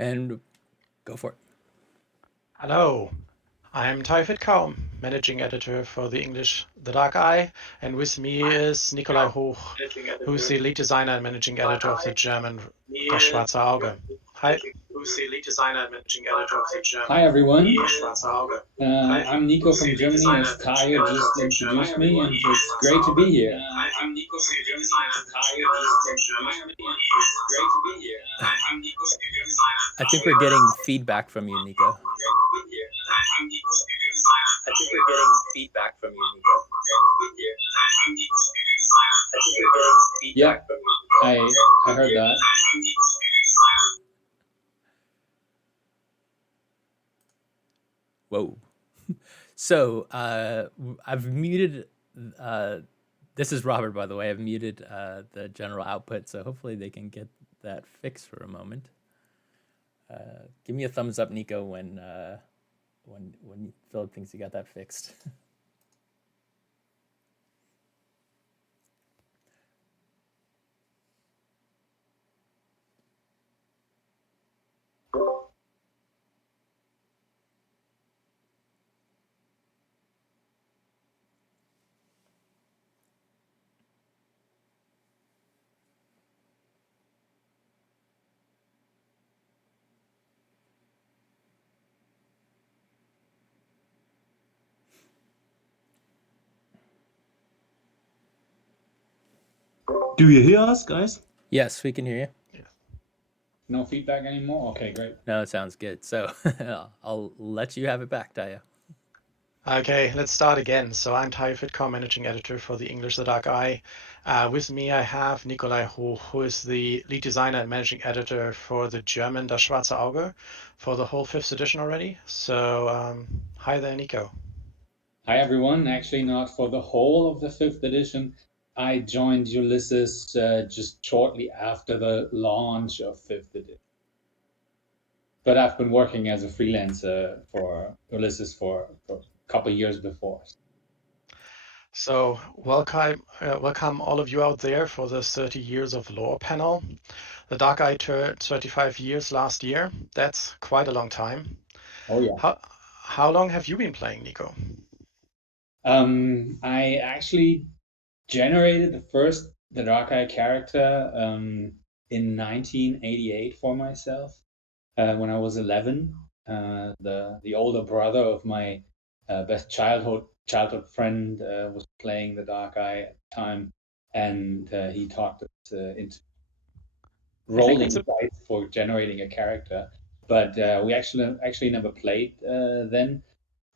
and go for it. Hello, I'm Tajo Fittkau, managing editor for the English The Dark Eye, and with me is Nikolai Hoch, who's the lead designer and managing editor of the German Das Schwarze Auge. Hi. Hi everyone. I'm Nico from Germany, as Tayo just introduced me, and it's great to be here. I'm Nico from Germany, as Tayo just introduced me, and it's great to be here. I think we're getting feedback from you, Nico. Yeah, I heard that. Whoa. So I've muted. This is Robert, by the way. I've muted the general output, so hopefully they can get that fixed for a moment. Give me a thumbs up, Nico, when Philip thinks you got that fixed. Do you hear us, guys? Yes, we can hear you. No feedback anymore? Okay, great. No, it sounds good. So I'll let you have it back, Tayo. Okay, let's start again. So I'm Tajo Fittkau, managing editor for the English The Dark Eye. With me I have Nikolai Hoch, who is the lead designer and managing editor for the German Das Schwarze Auge for the whole 5th edition already. So hi there, Nico. Hi everyone. Actually, not for the whole of the 5th edition. I joined Ulisses just shortly after the launch of 5th edition. But I've been working as a freelancer for Ulisses for a couple of years before. So welcome all of you out there for the 30 Years of Lore panel. The Dark Eye turned 35 years last year. That's quite a long time. Oh yeah. How long have you been playing, Nico? I actually generated the Dark Eye character in 1988 for myself when I was 11. The older brother of my best childhood friend was playing the Dark Eye at the time, and he talked us into rolling the dice for generating a character. But we actually never played then.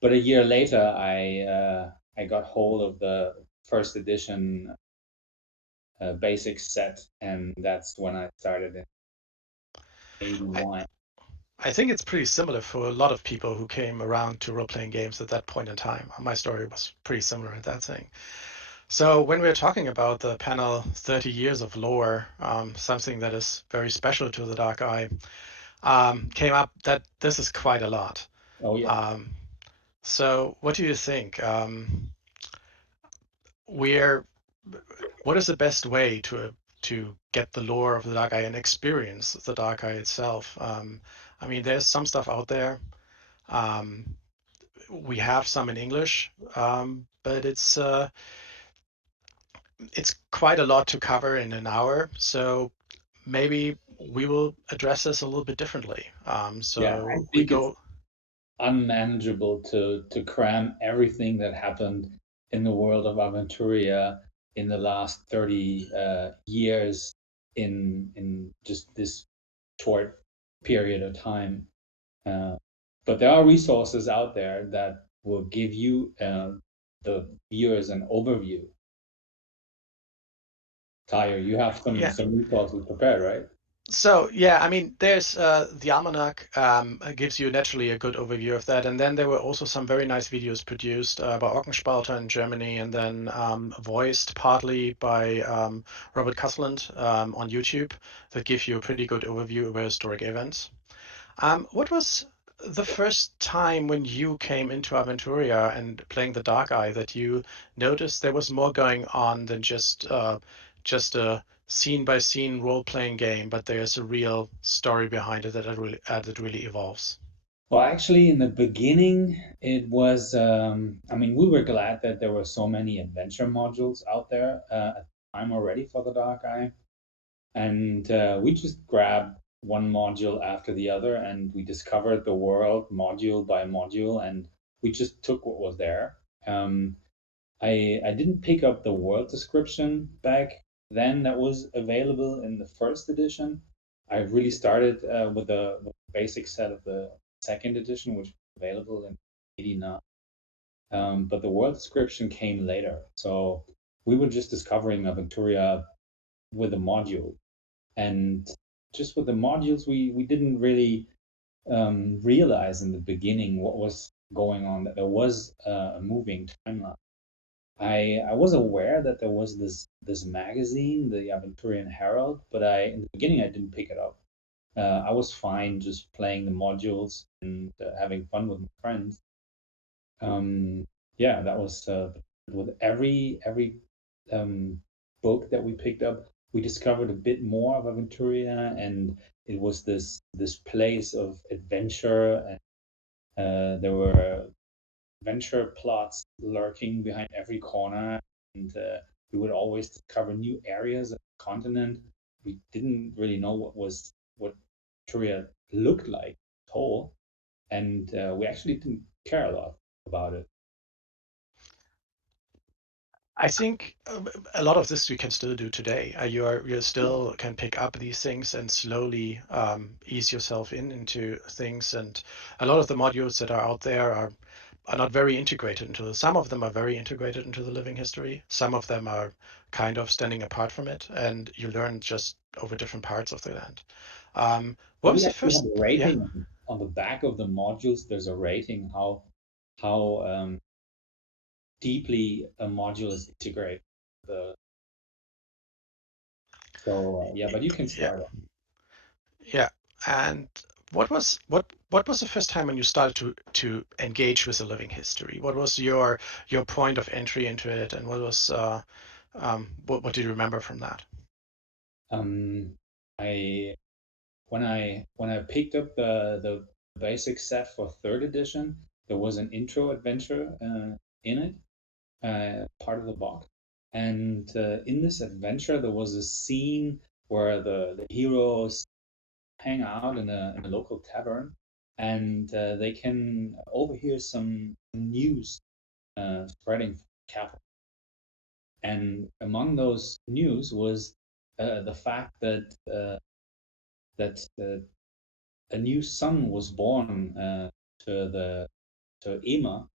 But a year later, I got hold of the first edition basic set, and that's when I started in 81. I think it's pretty similar for a lot of people who came around to role-playing games at that point in time. My story was pretty similar at that thing. So when we're talking about the panel 30 Years of Lore, something that is very special to the Dark Eye, came up that this is quite a lot. Oh yeah. So what do you think? What is the best way to get the lore of the Dark Eye and experience the Dark Eye itself? I mean, there's some stuff out there. We have some in English, but it's quite a lot to cover in an hour. So maybe we will address this a little bit differently. We go. It's unmanageable to cram everything that happened in the world of Aventuria in the last 30 years in just this short period of time. But there are resources out there that will give you the viewers an overview. Tayo, you have some resources prepared, right? So yeah, I mean, there's the almanac gives you naturally a good overview of that, and then there were also some very nice videos produced by Orkenspalter in Germany, and then voiced partly by Robert Cusland on YouTube that give you a pretty good overview of historic events. What was the first time when you came into Aventuria and playing the Dark Eye that you noticed there was more going on than just a scene by scene role playing game, but there's a real story behind it that really evolves. Well, actually, in the beginning, it was, I mean, we were glad that there were so many adventure modules out there at the time already for the Dark Eye. And we just grabbed one module after the other and we discovered the world module by module and we just took what was there. I didn't pick up the world description back then that was available in the first edition. I really started with the basic set of the second edition, which was available in 89. But the world description came later. So we were just discovering Aventuria with a module. And just with the modules, we didn't really realize in the beginning what was going on, that there was a moving timeline. I was aware that there was this magazine, the Aventurian Herald, but in the beginning I didn't pick it up. I was fine just playing the modules and having fun with my friends. Yeah, that was with every book that we picked up, we discovered a bit more of Aventuria, and it was this place of adventure, and there were adventure plots lurking behind every corner, and we would always discover new areas of the continent. We didn't really know what Aventuria looked like at all, and we actually didn't care a lot about it. I think a lot of this you can still do today. You still can pick up these things and slowly ease yourself into things. And a lot of the modules that are out there are not very integrated into the. Some of them are very integrated into the living history. Some of them are kind of standing apart from it, and you learn just over different parts of the land. What was We the actually have first? a Yeah. rating on the back of the modules. There's a rating how deeply a module is integrated. The so yeah, but you can Yeah. start. Yeah. And what was the first time when you started to engage with the living history? What was your point of entry into it, and what was what do you remember from that? Um, I when I picked up the basic set for third edition, there was an intro adventure in it, part of the box. And in this adventure, there was a scene where the heroes hang out in a local tavern, and they can overhear some news spreading from the capital. And among those news was the fact that a new son was born to the to Ema,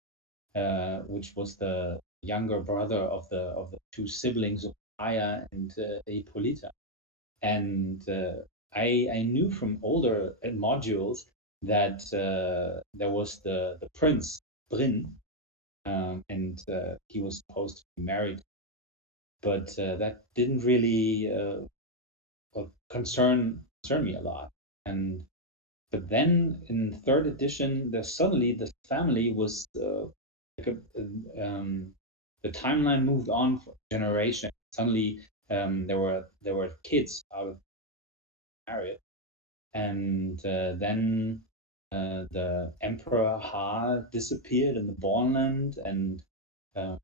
which was the younger brother of the two siblings of Aya and Hippolyta. And I knew from older modules that there was the prince Bryn, and he was supposed to be married, but that didn't really concern me a lot. And but then in third edition, there suddenly the family was like the timeline moved on for a generation. Suddenly there were kids out of marriage, and then the Emperor Ha disappeared in the Bornland, and uh,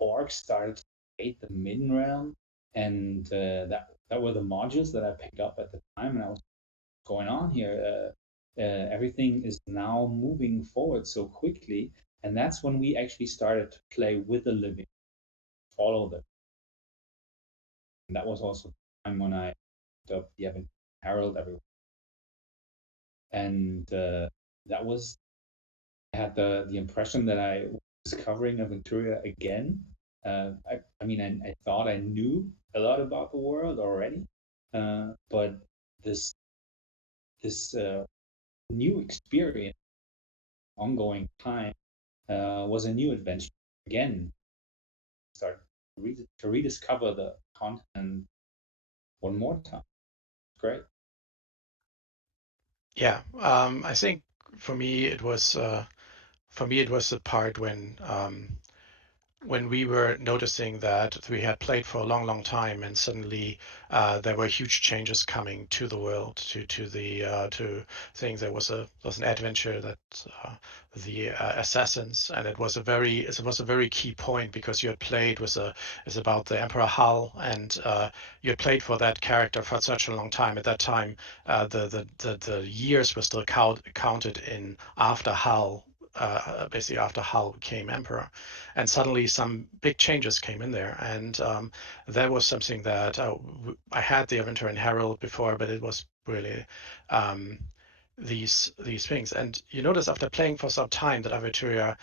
orcs started to invade the Midden Realm, and that were the modules that I picked up at the time, and I was going on here. Everything is now moving forward so quickly, and that's when we actually started to play with the living, follow them. And that was also the time when I picked up the Evan Herald everywhere, and that was I had the impression that I was covering Aventuria again. I mean, I thought I knew a lot about the world already, but this this new experience, ongoing time, was a new adventure. Again, start to rediscover the content one more time. Great. Yeah. I think for me it was the part when when we were noticing that we had played for a long, long time, and suddenly there were huge changes coming to the world, to things. There was an adventure that the assassins, and it was a very key point because you had played is about the Emperor Hal, and you had played for that character for such a long time. At that time, the years were still counted in after Hal. Basically after Hal became emperor, and suddenly some big changes came in there, and that was something that I had the Aventuria Herald before, but it was really um, these things. And you notice after playing for some time that Aventuria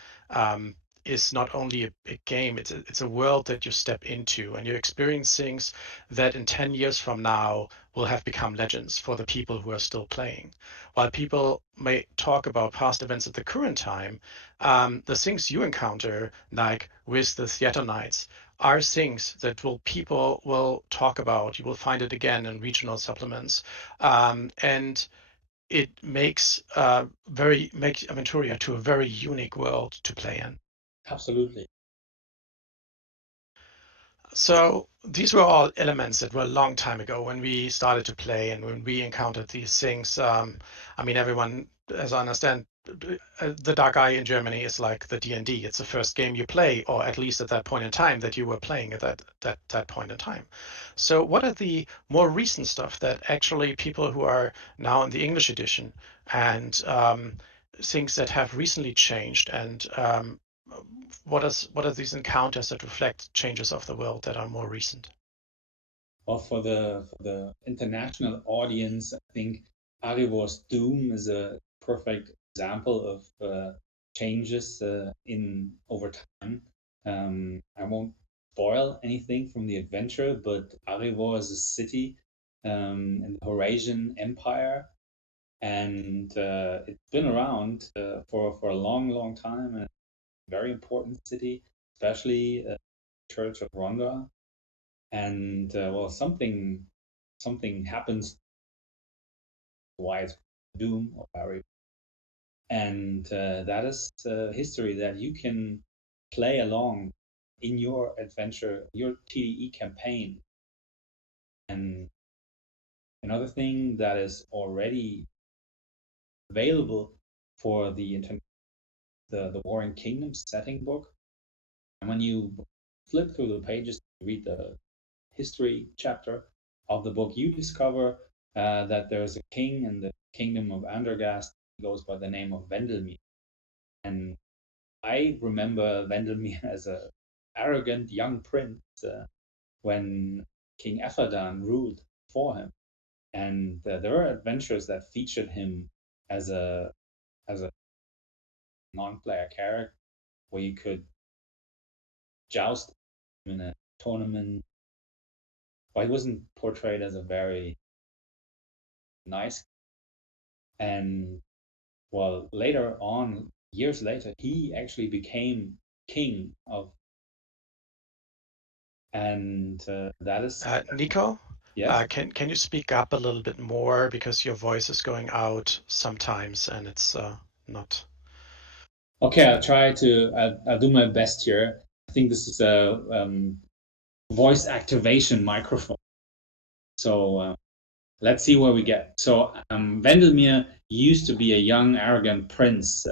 is not only a game, it's a world that you step into, and you experience things that in 10 years from now will have become legends for the people who are still playing. While people may talk about past events at the current time, the things you encounter, like with the Theater Knights, are things that people will talk about. You will find it again in regional supplements, and it makes Aventuria to a very unique world to play in. Absolutely. So these were all elements that were a long time ago when we started to play and when we encountered these things. I mean, everyone, as I understand, the Dark Eye in Germany is like the D&D. It's the first game you play, or at least at that point in time that you were playing at that point in time. So what are the more recent stuff that actually people who are now in the English edition and things that have recently changed, and what are these encounters that reflect changes of the world that are more recent? Well, for the international audience, I think Arivor's Doom is a perfect example of changes in over time. I won't spoil anything from the adventure, but Arivor is a city in the Horasian Empire, and it's been around for a long, long time, and a very important city, especially Church of Ronda. And well, something happens, why it's Doom or Barry, and that is history that you can play along in your adventure, your TDE campaign. And another thing that is already available for the Warring Kingdoms setting book, and when you flip through the pages, read the history chapter of the book, you discover that there's a king in the kingdom of Andergast. He goes by the name of Vandelmere. And I remember Vandelmere as a arrogant young prince when King Ephradan ruled for him. And there were adventures that featured him as a non-player character, where you could joust him in a tournament. But he wasn't portrayed as a very nice. And well, later on, years later, he actually became king of, and that is Nico, yes. can you speak up a little bit more because your voice is going out sometimes and it's not. Okay, I'll try to. I'll do my best here. I think this is a voice activation microphone. So let's see where we get. So Vandelmere used to be a young, arrogant prince,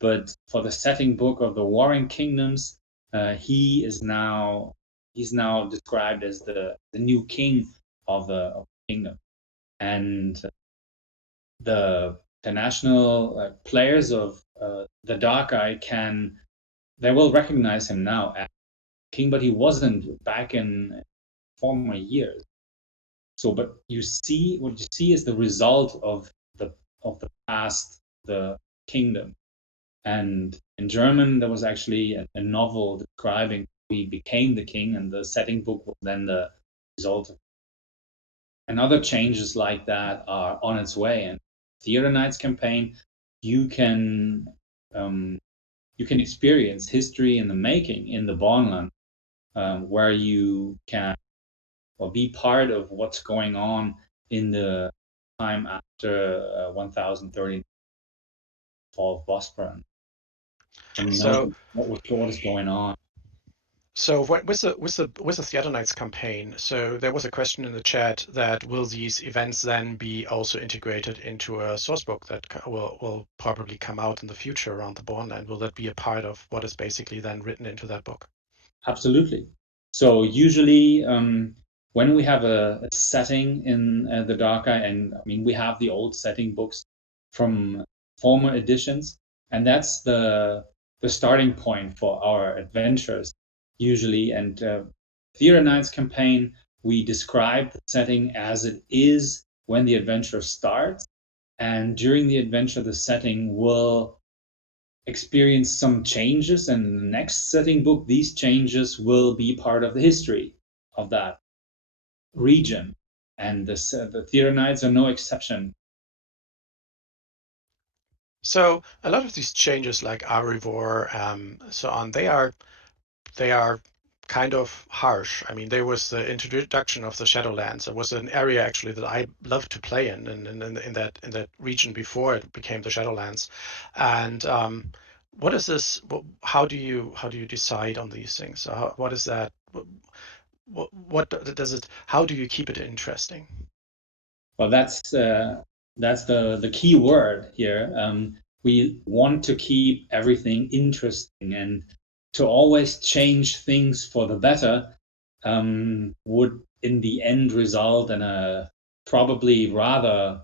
but for the setting book of the Warring Kingdoms, he's now described as the new king of the kingdom, and the international players of the Dark Eye they will recognize him now as king, but he wasn't back in former years. So, but what you see is the result of the past, the kingdom. And in German, there was actually a novel describing how he became the king, and the setting book was then the result. And other changes like that are on its way. And Theater Knights campaign, you can um, you can experience history in the making in the Bonland, where you can be part of what's going on in the time after 1030 fall of Bosporan, and know So what is going on. So with the Theater Knights campaign, so there was a question in the chat that will these events then be also integrated into a source book that will probably come out in the future around the Borderland? Will that be a part of what is basically then written into that book? Absolutely. So usually, when we have a setting in the Dark Eye, and I mean we have the old setting books from former editions, and that's the starting point for our adventures usually. And Theater Knights campaign, we describe the setting as it is when the adventure starts, and during the adventure, the setting will experience some changes, and in the next setting book, these changes will be part of the history of that region. And the Theater Knights are no exception. So a lot of these changes, like Arivor, so on, they are kind of harsh. I mean, there was the introduction of the Shadowlands. It was an area actually that I loved to play in that region before it became the Shadowlands. And what is this? How do you decide on these things? So what is that? What does it? How do you keep it interesting? Well, that's the key word here. We want to keep everything interesting, and to always change things for the better would in the end result in a probably rather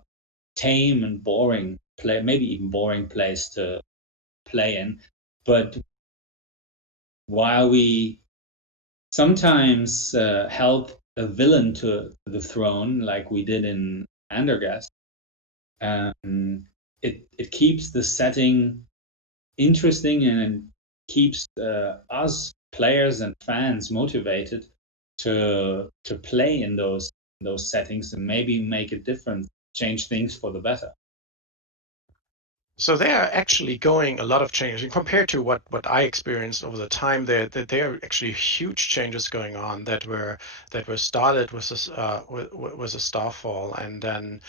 tame and boring play, maybe even boring place to play in. But while we sometimes help a villain to the throne, like we did in Andergast, it keeps the setting interesting, and it keeps us players and fans motivated to play in those settings and maybe make a difference, change things for the better. So they are actually going a lot of changes compared to what I experienced over the time. There are actually huge changes going on that were started with this with a Starfall, and then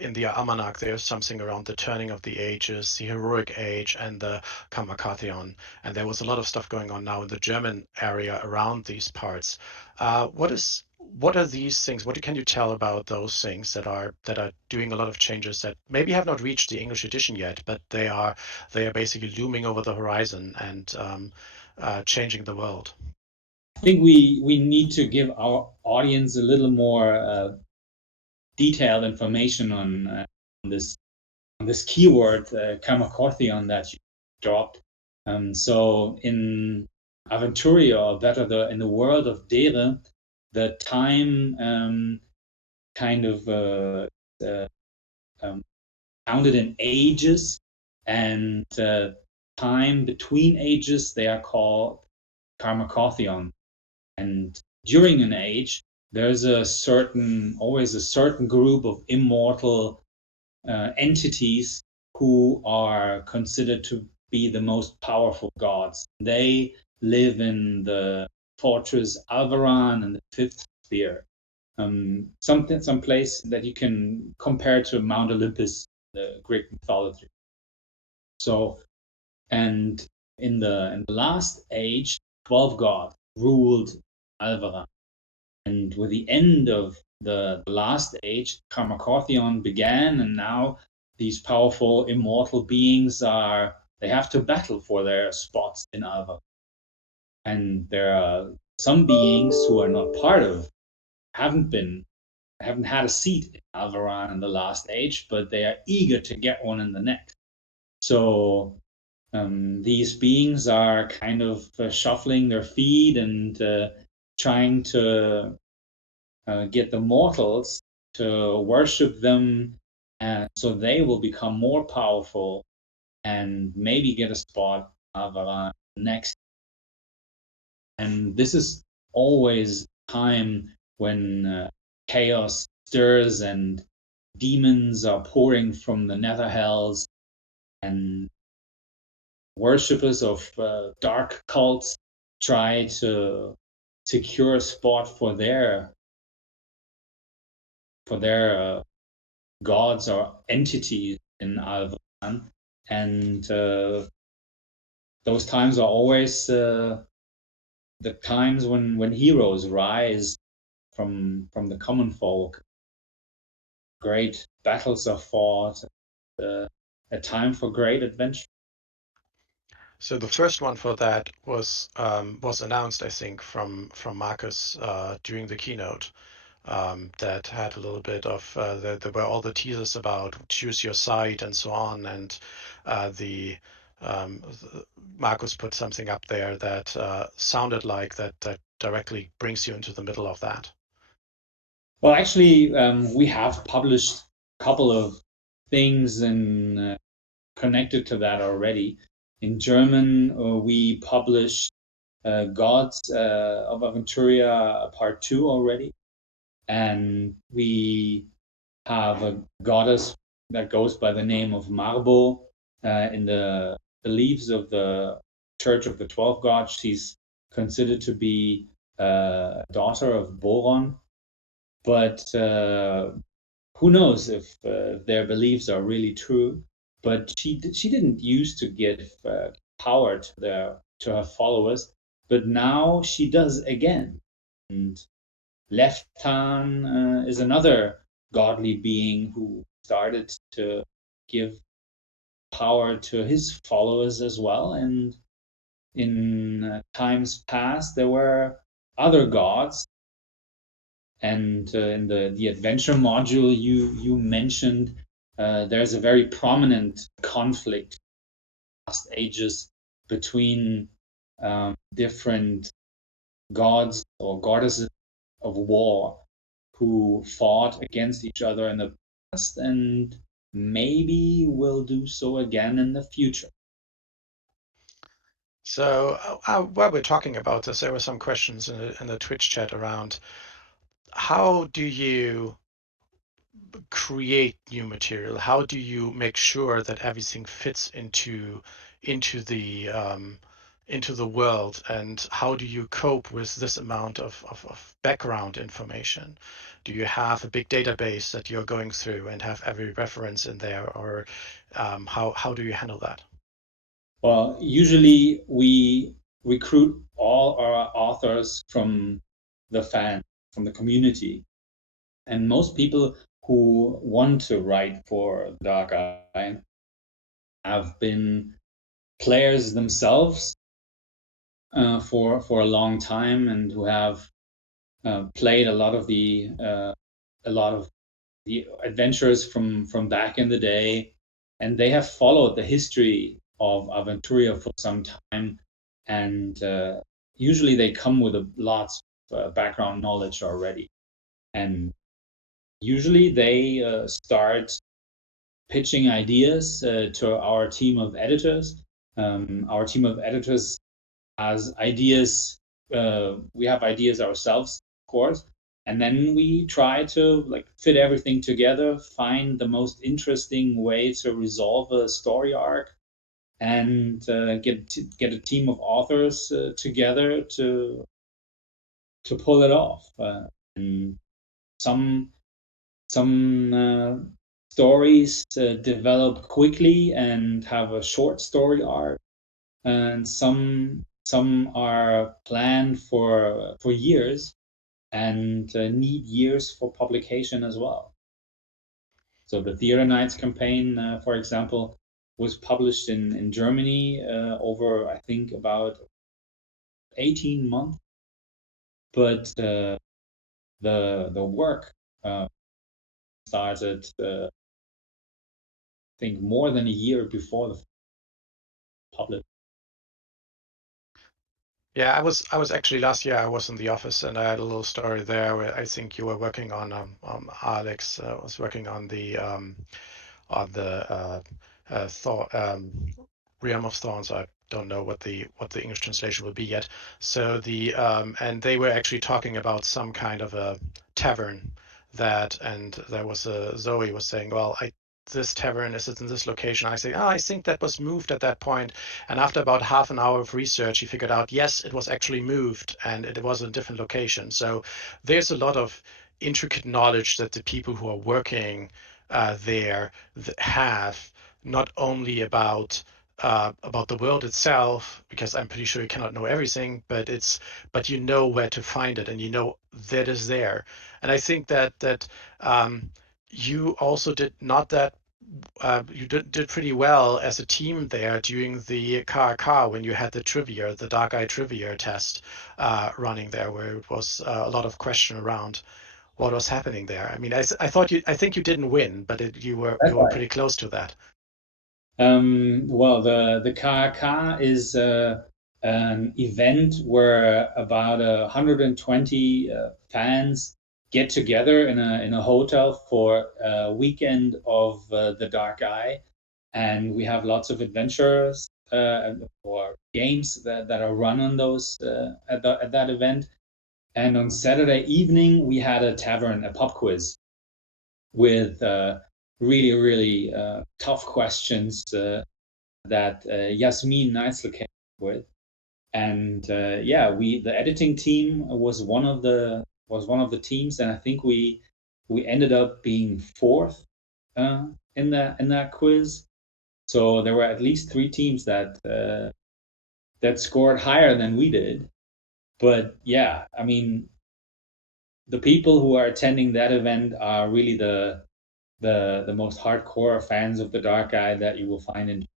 in the Almanac there's something around the turning of the ages, the heroic age, and the Carthion, and there was a lot of stuff going on now in the German area around these parts. What are these things? What can you tell about those things that are doing a lot of changes that maybe have not reached the English edition yet, but they are basically looming over the horizon and changing the world? I think we need to give our audience a little more detailed information on this keyword Carthion that you dropped. So in Aventuria, or better, in the world of Dere, the time kind of counted in ages, and time between ages they are called Carthion. And during an age, there's always a certain group of immortal entities who are considered to be the most powerful gods. They live in the fortress Alvaran and the fifth sphere. Some place that you can compare to Mount Olympus, the Greek mythology. So, and in the last age, 12 gods ruled Alvaran. And with the end of the last age, Carthion began, and now these powerful immortal beings they have to battle for their spots in Alvaran. And there are some beings who are not part of, haven't had a seat in Alvaran in the last age, but they are eager to get one in the next. So these beings are kind of shuffling their feet and trying to get the mortals to worship them, so they will become more powerful and maybe get a spot next. And this is always time when chaos stirs and demons are pouring from the nether hells, and worshippers of dark cults try to secure a spot for their gods or entities in Alvaran, and those times are always the times when heroes rise from the common folk, great battles are fought, a time for great adventure. So the first one for that was announced, I think, from Marcus during the keynote. That had a little bit of there were all the teasers about choose your side and so on, and Marcus put something up there that sounded like that directly brings you into the middle of that. Well, actually, we have published a couple of things in connected to that already. In German, we published Gods of Aventuria Part 2 already. And we have a goddess that goes by the name of Marbo in the beliefs of the Church of the 12 Gods. She's considered to be a daughter of Boron. But who knows if their beliefs are really true? But she didn't used to give power to her followers, but now she does again. And Leftan is another godly being who started to give power to his followers as well. And in times past, there were other gods. And in the adventure module you mentioned, there's a very prominent conflict in the past ages between different gods or goddesses of war who fought against each other in the past and maybe will do so again in the future. So while we're talking about this, there were some questions in the Twitch chat around how do you create new material? How do you make sure that everything fits into the world, and how do you cope with this amount of background information? Do you have a big database that you're going through and have every reference in there, or how do you handle that? Well, usually we recruit all our authors from the fans, from the community. And most people who want to write for Dark Eye have been players themselves for a long time, and who have played a lot of the adventures from back in the day, and they have followed the history of Aventuria for some time, and usually they come with lots of background knowledge already, and usually they start pitching ideas to our team of editors. Our team of editors has ideas. We have ideas ourselves, of course, and then we try to fit everything together, find the most interesting way to resolve a story arc, and get a team of authors together to pull it off. And some stories develop quickly and have a short story arc, and some are planned for years and need years for publication as well. So the Theater Nights campaign, for example, was published in Germany over, I think, about 18 months. But the work started, I think, more than a year before the public. Yeah, I was actually last year. I was in the office and I had a little story there where I think you were working on Alex was working on the Thor, Realm of Thorns. I don't know what the English translation will be yet. So and they were actually talking about some kind of a tavern and there was Zoe was saying, well, this tavern is in this location. I say, oh, I think that was moved at that point. And after about half an hour of research, he figured out, yes, it was actually moved and it was in a different location. So there's a lot of intricate knowledge that the people who are working there have, not only about about the world itself, because I'm pretty sure you cannot know everything, but you know where to find it, and you know that is there. And I think that you also did not that you did pretty well as a team there during the KRK when you had the trivia, the Dark Eye trivia test running there, where it was a lot of question around what was happening there. I mean, I think you didn't win, but you That's were right. pretty close to that. Well, the KRK is an event where about 120 fans get together in a hotel for a weekend of the Dark Eye, and we have lots of adventures or games that are run on those at that event. And on Saturday evening, we had a tavern, a pub quiz with really tough questions that Yasmin Neitzel came up with. And yeah, the editing team was one of the teams, and I think we ended up being fourth in that quiz. So there were at least 3 teams that scored higher than we did. But yeah, I mean, the people who are attending that event are really the most hardcore fans of the Dark Eye that you will find in,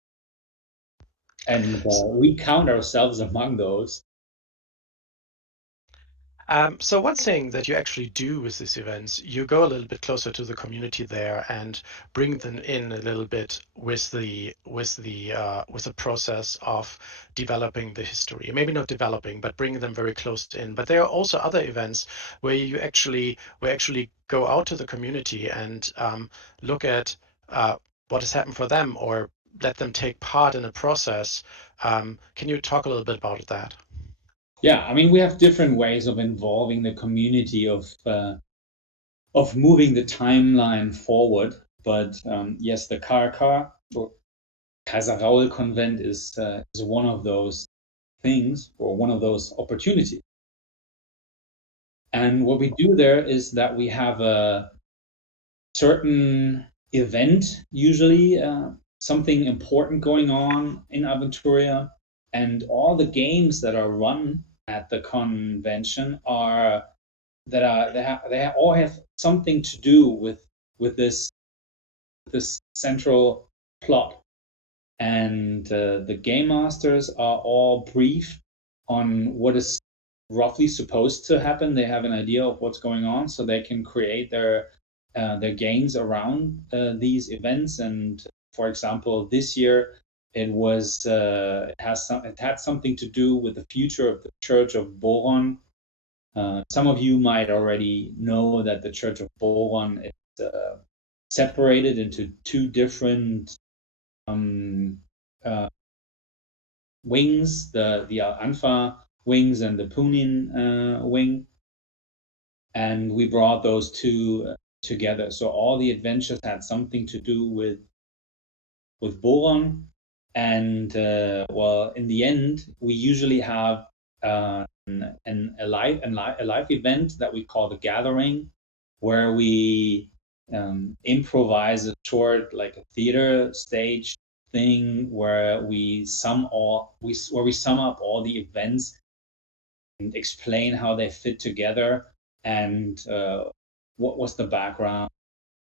and we count ourselves among those. So one thing that you actually do with these events, you go a little bit closer to the community there and bring them in a little bit with the process of developing the history. Maybe not developing, but bringing them very close in. But there are also other events where you actually go out to the community and look at what has happened for them, or let them take part in a process. Can you talk a little bit about that? Yeah, I mean, we have different ways of involving the community of moving the timeline forward. But yes, the KRK or Kaiser Raoul Convent is one of those things, or one of those opportunities. And what we do there is that we have a certain event, usually something important going on in Aventuria, and all the games that are run at the convention they all have something to do with this central plot, and the game masters are all briefed on what is roughly supposed to happen. They have an idea of what's going on, so they can create their games around these events. And for example, this year it had something to do with the future of the Church of Boron. Some of you might already know that the Church of Boron is separated into 2 different uh, wings, the Al-Anfa wings and the Punin wing. And we brought those 2 together. So all the adventures had something to do with Boron. And well, in the end, we usually have a live event that we call the Gathering, where we improvise a short, like a theater stage thing, where we sum up all the events and explain how they fit together, and what was the background,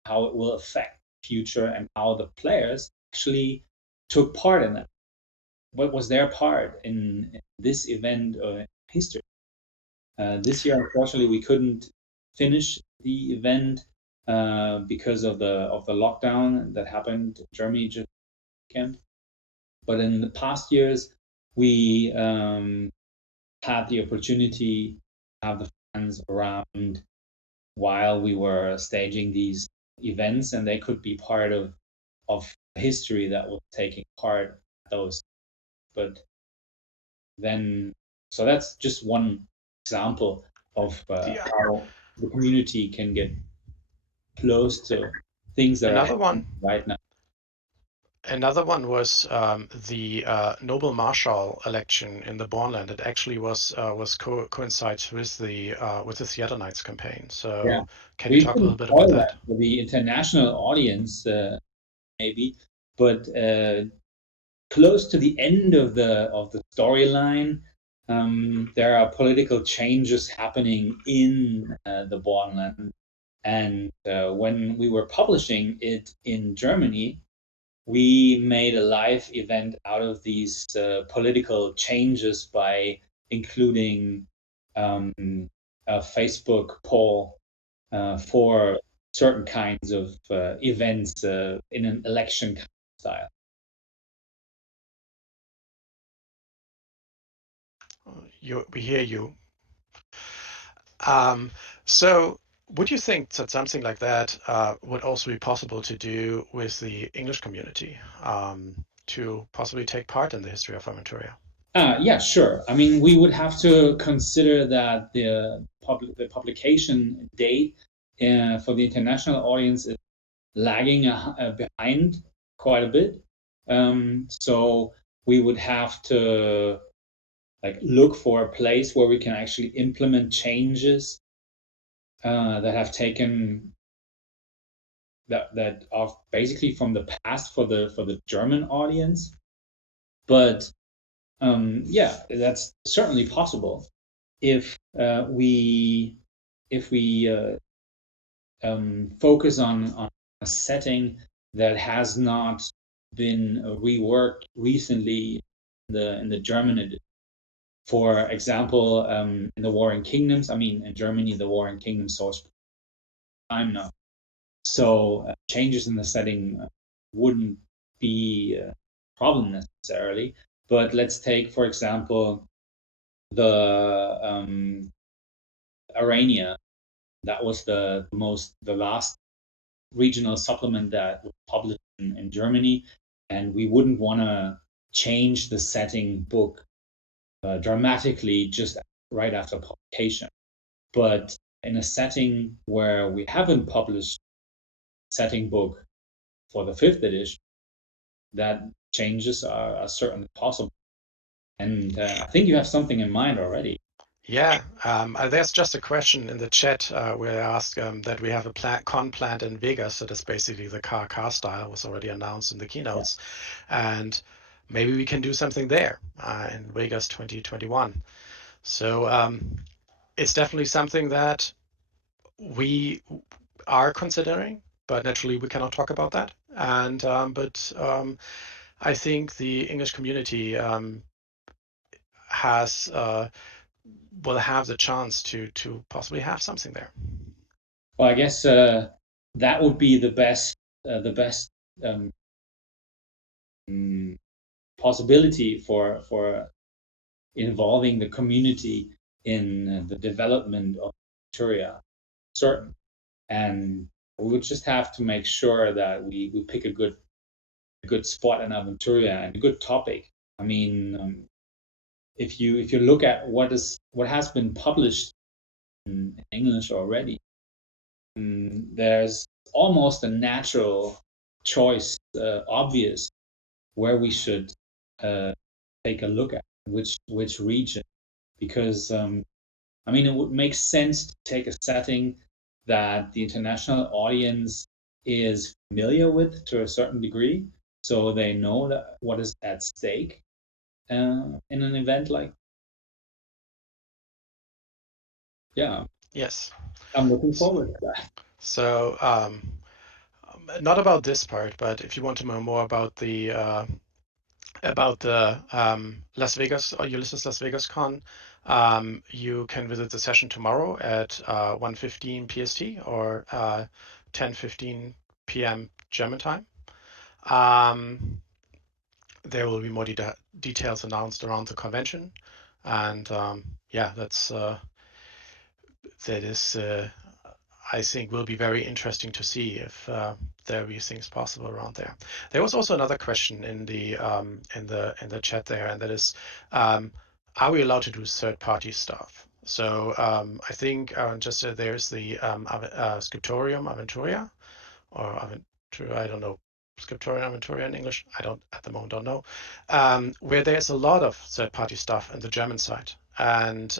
how it will affect the future, and how the players actually took part in that. What was their part in this event or history? This year, unfortunately, we couldn't finish the event because of the lockdown that happened in Germany just weekend. But in the past years, we had the opportunity to have the fans around while we were staging these events, and they could be part of history that was taking part in those. But then, so that's just one example of how the community can get close to things that Another are one. right now. Another one was the Noble Marshal election in the Bornland. It actually coincides with the Theater Knights campaign. So Yeah. can you We talk a little can bit spoil about that that? for the international audience, maybe, but close to the end of the storyline. There are political changes happening in the Borderland, and when we were publishing it in Germany, we made a live event out of these political changes by including a Facebook poll for certain kinds of events in an election style. We hear you. So would you think that something like that would also be possible to do with the English community, to possibly take part in the history of Aventuria? Yeah, sure. I mean, we would have to consider that the publication date for the international audience is lagging behind quite a bit. So we would have to look for a place where we can actually implement changes that have taken that are basically from the past for the German audience. But yeah, that's certainly possible if we focus on a setting that has not been reworked recently in the German edition. For example, in the Warring Kingdoms, I mean, in Germany, the Warring Kingdoms source time now. So changes in the setting wouldn't be a problem necessarily. But let's take, for example, the Arania. That was the last regional supplement that was published in Germany, and we wouldn't want to change the setting book dramatically just right after publication. But in a setting where we haven't published setting book for the 5th edition, that changes are certainly possible. And I think you have something in mind already. Yeah, there's just a question in the chat where they ask that we have a con plant in Vegas. That is basically the car style, was already announced in the keynotes. Yeah. And maybe we can do something there in Vegas 2021. So it's definitely something that we are considering, but naturally we cannot talk about that. And but I think the English community has will have the chance to possibly have something there. Well, I guess that would be the best possibility for involving the community in the development of Aventuria, certain. And we would just have to make sure that we pick a good spot in Aventuria and a good topic. I mean, if you look at what has been published in English already, there's almost a natural choice, obvious, where we should take a look at which region, because I mean, it would make sense to take a setting that the international audience is familiar with to a certain degree, so they know that what is at stake in an event like. Yeah. Yes. I'm looking forward to that. So not about this part, but if you want to know more about the Las Vegas or Ulisses Las Vegas Con, you can visit the session tomorrow at 1:15 PST or 10:15 p.m. German time. There will be more details announced around the convention, and yeah, that is I think will be very interesting to see if there will be things possible around there. There was also another question in the chat there, and that is, are we allowed to do third-party stuff? So I think there's the Scriptorium Aventuria, or Aventuria, I don't know, Scriptorium Aventuria in English, I don't at the moment don't know, where there's a lot of third-party stuff in the German side, and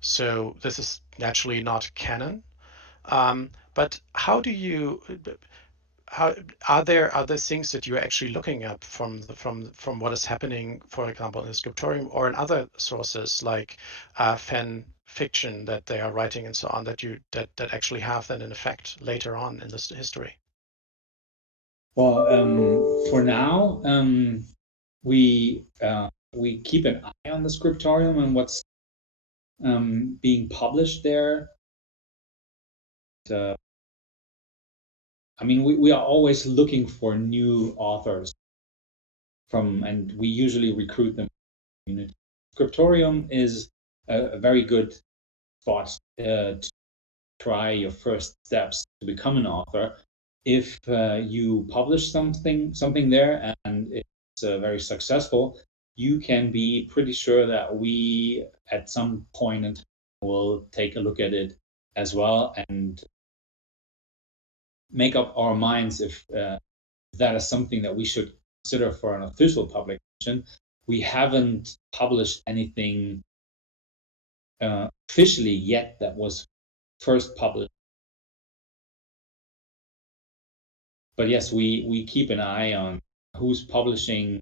so this is naturally not canon. But how do you how are there things that you're actually looking at from what is happening, for example, in the Scriptorium or in other sources like fan fiction that they are writing and so on, that actually have then an effect later on in this history? Well, for now, we keep an eye on the Scriptorium and what's being published there. I mean, we are always looking for new authors and we usually recruit them. Scriptorium is a very good spot to try your first steps to become an author. If you publish something there and it's very successful, you can be pretty sure that we at some point in time will take a look at it as well and make up our minds if that is something that we should consider for an official publication. We haven't published anything officially yet that was first published. But yes, we keep an eye on who's publishing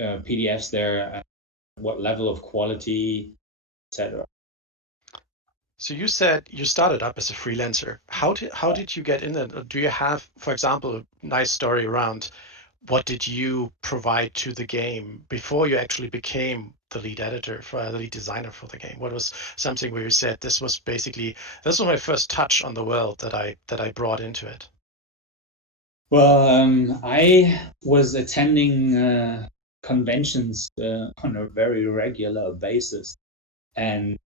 PDFs there, what level of quality, etc. So you said you started up as a freelancer. How did you get in there? Do you have, for example, a nice story around what did you provide to the game before you actually became the lead editor, the lead designer for the game? What was something where you said this was my first touch on the world that I brought into it? Well, I was attending conventions on a very regular basis, and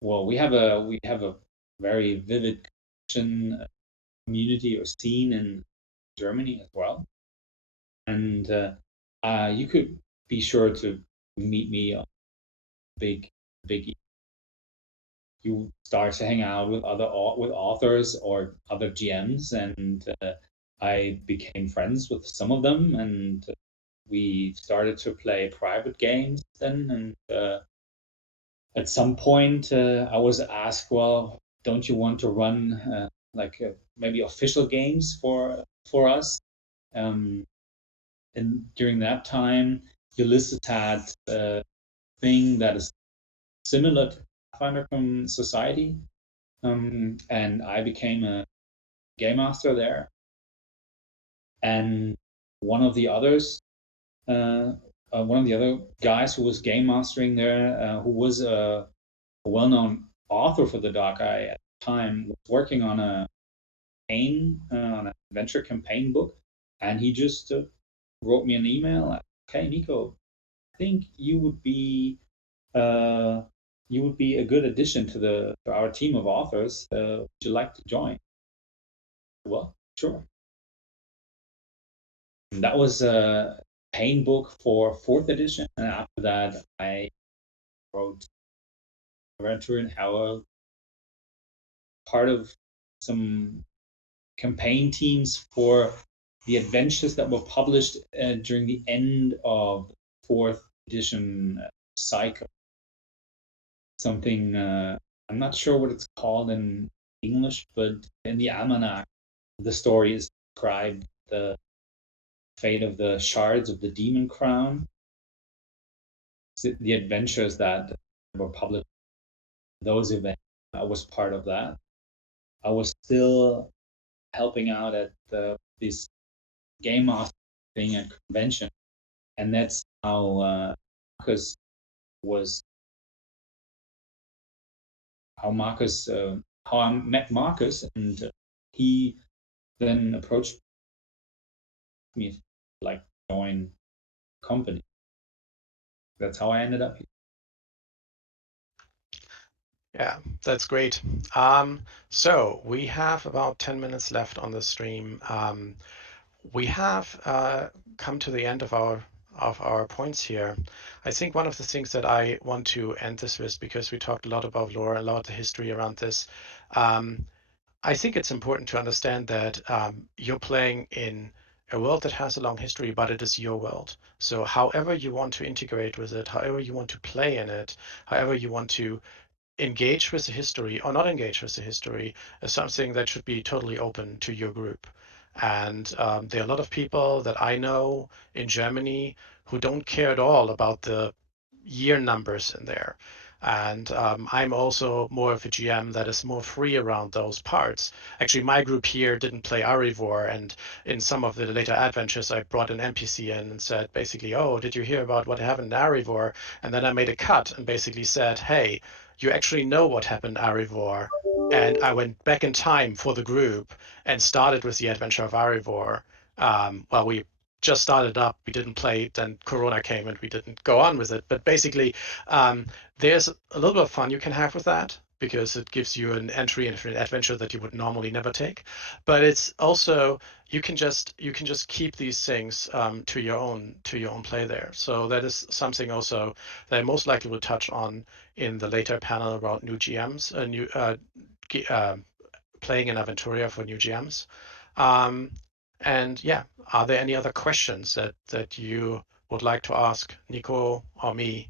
well, we have a very vivid community or scene in Germany as well, and you could be sure to meet me on big you start to hang out with with authors or other GMs, and I became friends with some of them, and we started to play private games then. And at some point, I was asked, "Well, don't you want to run maybe official games for us?" And during that time, Ulisses had a thing that is similar to Pathfinder from Society. And I became a game master there. And one of the others, one of the other guys who was game mastering there, who was a well-known author for the Dark Eye at the time, was working on on an adventure campaign book, and he just wrote me an email like, "Okay, Nico, I think you would be a good addition to our team of authors. Would you like to join?" Well, sure. And that was a pain book for 4th edition, and after that, I wrote Aventuria and Howell, part of some campaign teams for the adventures that were published during the end of the 4th edition cycle. Something I'm not sure what it's called in English, but in the almanac, the story is described the fate of the shards of the demon crown, the adventures that were published, those events. I was part of that. I was still helping out at this game master thing at convention, and that's how Marcus was. How I met Marcus, and he then approached me like join the company. That's how I ended up here. Yeah, that's great. So we have about 10 minutes left on the stream. We have come to the end of our points here. I think one of the things that I want to end this with, because we talked a lot about lore, a lot of the history around this, I think it's important to understand that you're playing in a world that has a long history, but it is your world. So however you want to integrate with it, however you want to play in it, however you want to engage with the history or not engage with the history is something that should be totally open to your group. And there are a lot of people that I know in Germany who don't care at all about the year numbers in there. And I'm also more of a GM that is more free around those parts. Actually, my group here didn't play Arivor, and in some of the later adventures, I brought an NPC in and said basically, "Oh, did you hear about what happened in Arivor?" And then I made a cut and basically said, "Hey, you actually know what happened in Arivor." And I went back in time for the group and started with the adventure of Arivor. Well, we just started up. We didn't play. Then Corona came and we didn't go on with it. But basically, there's a little bit of fun you can have with that because it gives you an entry into an adventure that you would normally never take. But it's also you can just keep these things to your own play there. So that is something also that I most likely will touch on in the later panel about new GMs, playing in Aventuria for new GMs. And yeah, are there any other questions that you would like to ask Nico or me?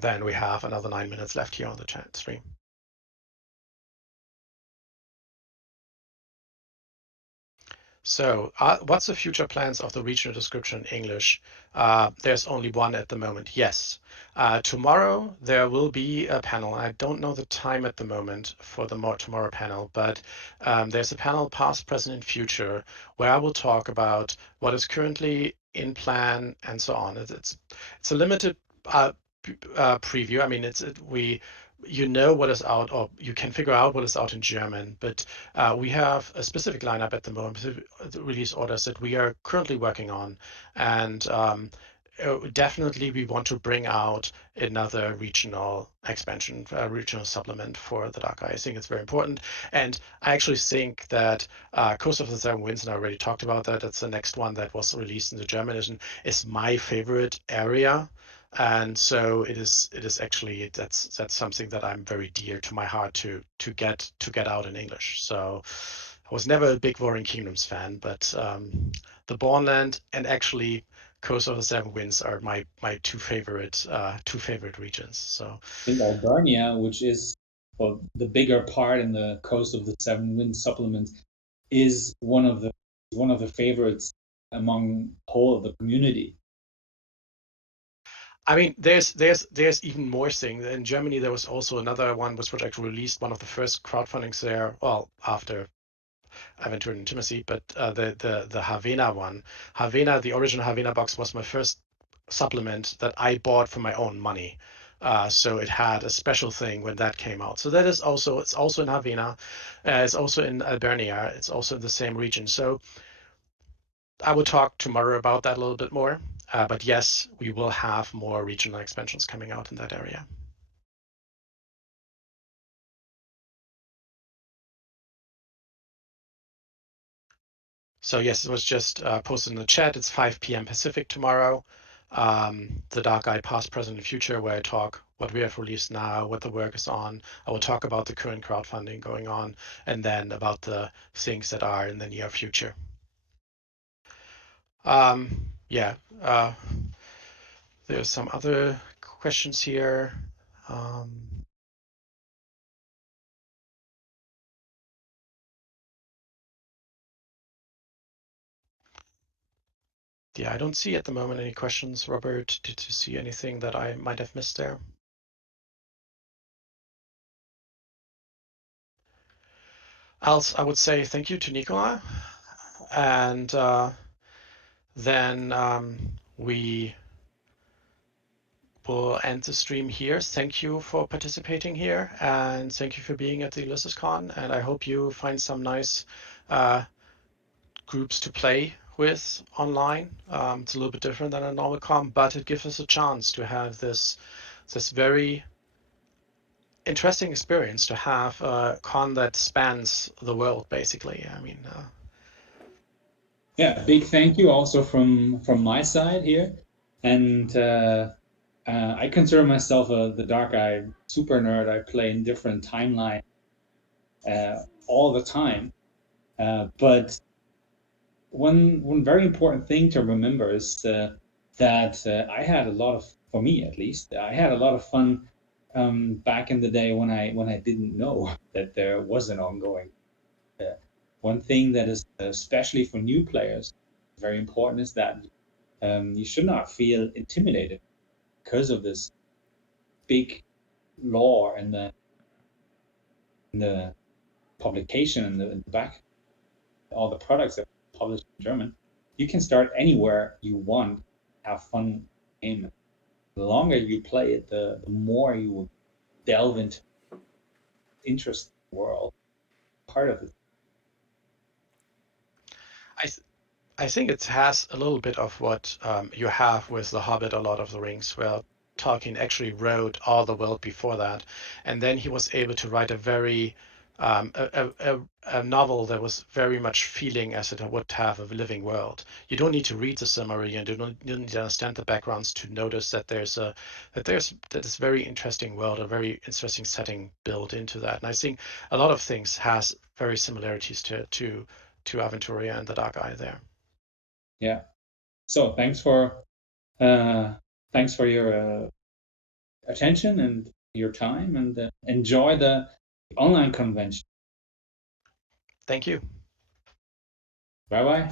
Then we have another 9 minutes left here on the chat stream. So what's the future plans of the regional description in English? There's only one at the moment, yes. Tomorrow there will be a panel. I don't know the time at the moment for the tomorrow panel, but there's a panel past, present, and future where I will talk about what is currently in plan and so on. It's a limited preview. I mean, you know what is out, or you can figure out what is out in German, but we have a specific lineup at the moment, the release orders that we are currently working on, and definitely we want to bring out another regional expansion, regional supplement for the Dark Eye. I think it's very important, and I actually think that Coast of the Seven Winds, and I already talked about that, that's the next one that was released in the German edition, is my favorite area. And so it is actually that's something that I'm very dear to my heart to get out in English. So I was never a big Warring Kingdoms fan, but the Bornland and actually Coast of the Seven Winds are my two favorite regions. So I think Albernia, which is the bigger part in the Coast of the Seven Winds supplement, is one of the favorites among the whole of the community. I mean, there's even more things. In Germany, there was also another one which actually released, one of the first crowdfundings there, well, after Aventuria and Intimacy, but the Havena one. Havena, the original Havena box was my first supplement that I bought for my own money. So it had a special thing when that came out. So that is also, it's also in Havena, it's also in Albernia, it's also in the same region. So I will talk tomorrow about that a little bit more. But yes, we will have more regional expansions coming out in that area. So yes, it was just posted in the chat. It's 5 p.m. Pacific tomorrow. The Dark Eye Past, Present, and Future, where I talk what we have released now, what the work is on. I will talk about the current crowdfunding going on, and then about the things that are in the near future. Yeah, there's some other questions here. Yeah, I don't see at the moment any questions. Robert, did you see anything that I might have missed there? Else, I would say thank you to Nikolai, and then we will end the stream here. Thank you for participating here, and thank you for being at the Ulysses Con, and I hope you find some nice groups to play with online. It's a little bit different than a normal con, but it gives us a chance to have this very interesting experience, to have a con that spans the world, basically. I mean, yeah, big thank you also from my side here, and I consider myself the Dark Eye super nerd. I play in different timelines all the time, but one very important thing to remember is that I had a lot of, for me at least, I had a lot of fun back in the day when I didn't know that there was an ongoing. One thing that is especially for new players very important is that you should not feel intimidated because of this big lore and the publication and the back, all the products that are published in German. You can start anywhere you want, have fun in. The longer you play it, the more you will delve into interest in the world, part of it. I think it has a little bit of what you have with The Hobbit, A Lord of the Rings, where Tolkien actually wrote all the world before that, and then he was able to write a very a novel that was very much feeling as it would have a living world. You don't need to read the Silmarillion, you don't need to understand the backgrounds to notice that there's this very interesting world, a very interesting setting built into that. And I think a lot of things has very similarities to Aventuria and the Dark Eye there. Yeah. So thanks for your attention and your time, and enjoy the online convention. Thank you. Bye bye.